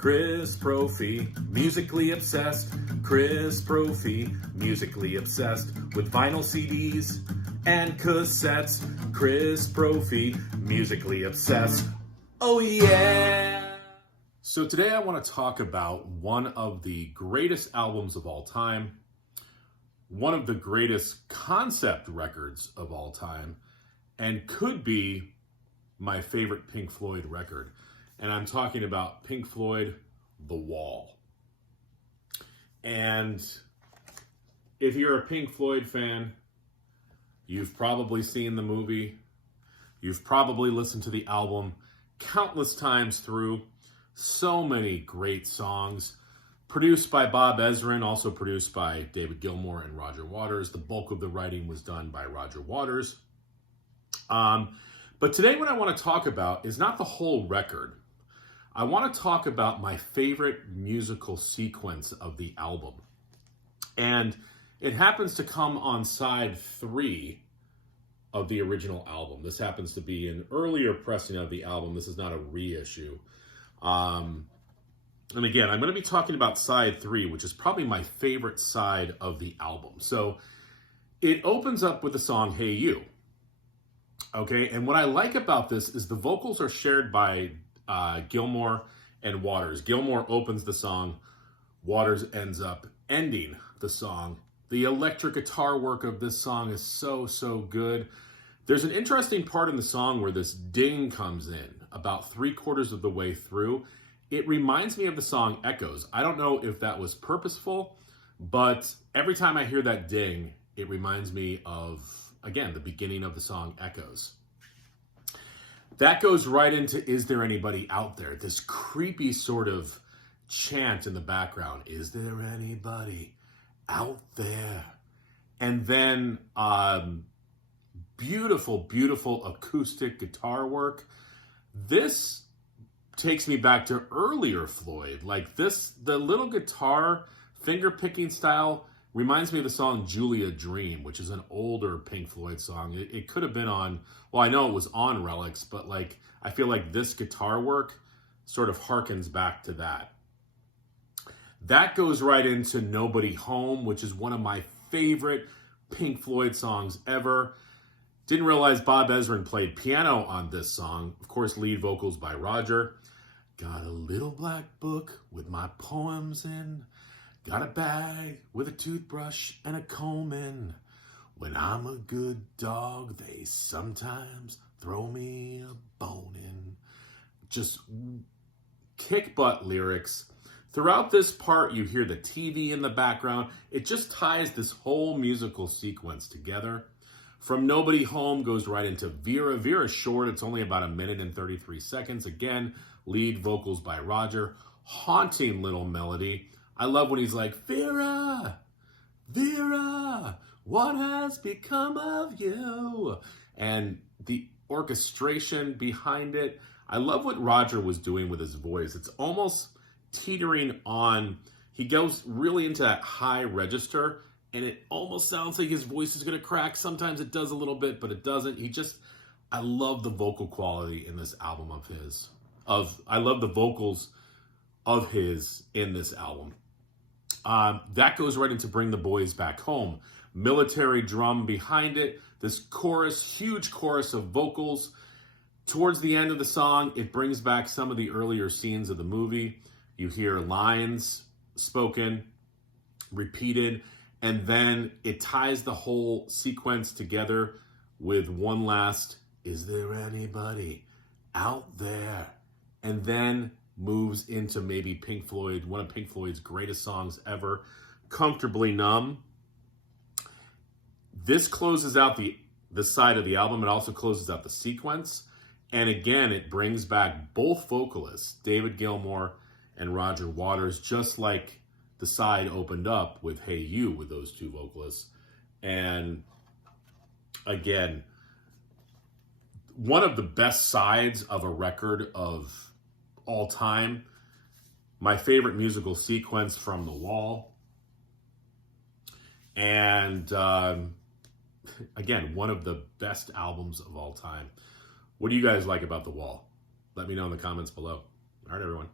Chris Prophy, musically obsessed. Chris Prophy, musically obsessed with vinyl CDs and cassettes. Chris Prophy, musically obsessed. Oh yeah! So today I want to talk about one of the greatest albums of all time, one of the greatest concept records of all time, and could be my favorite Pink Floyd record. And I'm talking about Pink Floyd, The Wall. And if you're a Pink Floyd fan, you've probably seen the movie. You've probably listened to the album countless times through. So many great songs. Produced by Bob Ezrin, also produced by David Gilmour and Roger Waters. The bulk of the writing was done by Roger Waters. But today what I want to talk about is not the whole record. I want to talk about my favorite musical sequence of the album. And it happens to come on side 3 of the original album. This happens to be an earlier pressing of the album. This is not a reissue. And again, I'm going to be talking about side 3, which is probably my favorite side of the album. So it opens up with the song Hey You. Okay, and what I like about this is the vocals are shared by Gilmour and Waters. Gilmour opens the song. Waters ends up ending the song. The electric guitar work of this song is so good. There's an interesting part in the song where this ding comes in about 3/4 of the way through. It reminds me of the song Echoes. I don't know if that was purposeful, but every time I hear that ding, it reminds me of, again, the beginning of the song Echoes. That goes right into Is There Anybody Out There? This creepy sort of chant in the background. Is there anybody out there? And then beautiful acoustic guitar work. This takes me back to earlier Floyd. Like this, the little guitar finger picking style reminds me of the song Julia Dream, which is an older Pink Floyd song. It could have been on, well, I know it was on Relics, but like I feel like this guitar work sort of harkens back to that. That goes right into Nobody Home, which is one of my favorite Pink Floyd songs ever. Didn't realize Bob Ezrin played piano on this song. Of course, lead vocals by Roger. Got a little black book with my poems in. Got a bag with a toothbrush and a comb in. When I'm a good dog, they sometimes throw me a bone in. Just kick butt lyrics. Throughout this part, you hear the TV in the background. It just ties this whole musical sequence together. From Nobody Home goes right into Vera. Vera's short. It's only about 1 minute and 33 seconds. Again, lead vocals by Roger. Haunting little melody. I love when he's like, Vera, Vera, what has become of you? And the orchestration behind it. I love what Roger was doing with his voice. It's almost teetering on. He goes really into that high register, and it almost sounds like his voice is going to crack. Sometimes it does a little bit, but it doesn't. I love the vocal quality in this album of his. I love the vocals of his in this album. That goes right into Bring the Boys Back Home. Military drum behind it. This chorus, huge chorus of vocals. Towards the end of the song, it brings back some of the earlier scenes of the movie. You hear lines spoken, repeated, and then it ties the whole sequence together with one last, is there anybody out there? And then moves into maybe Pink Floyd, one of Pink Floyd's greatest songs ever, Comfortably Numb. This closes out the side of the album. It also closes out the sequence. And again, it brings back both vocalists, David Gilmour and Roger Waters, just like the side opened up with Hey You with those two vocalists. And again, one of the best sides of a record of all time. My favorite musical sequence from The Wall. And again, one of the best albums of all time. What do you guys like about The Wall? Let me know in the comments below. All right, everyone.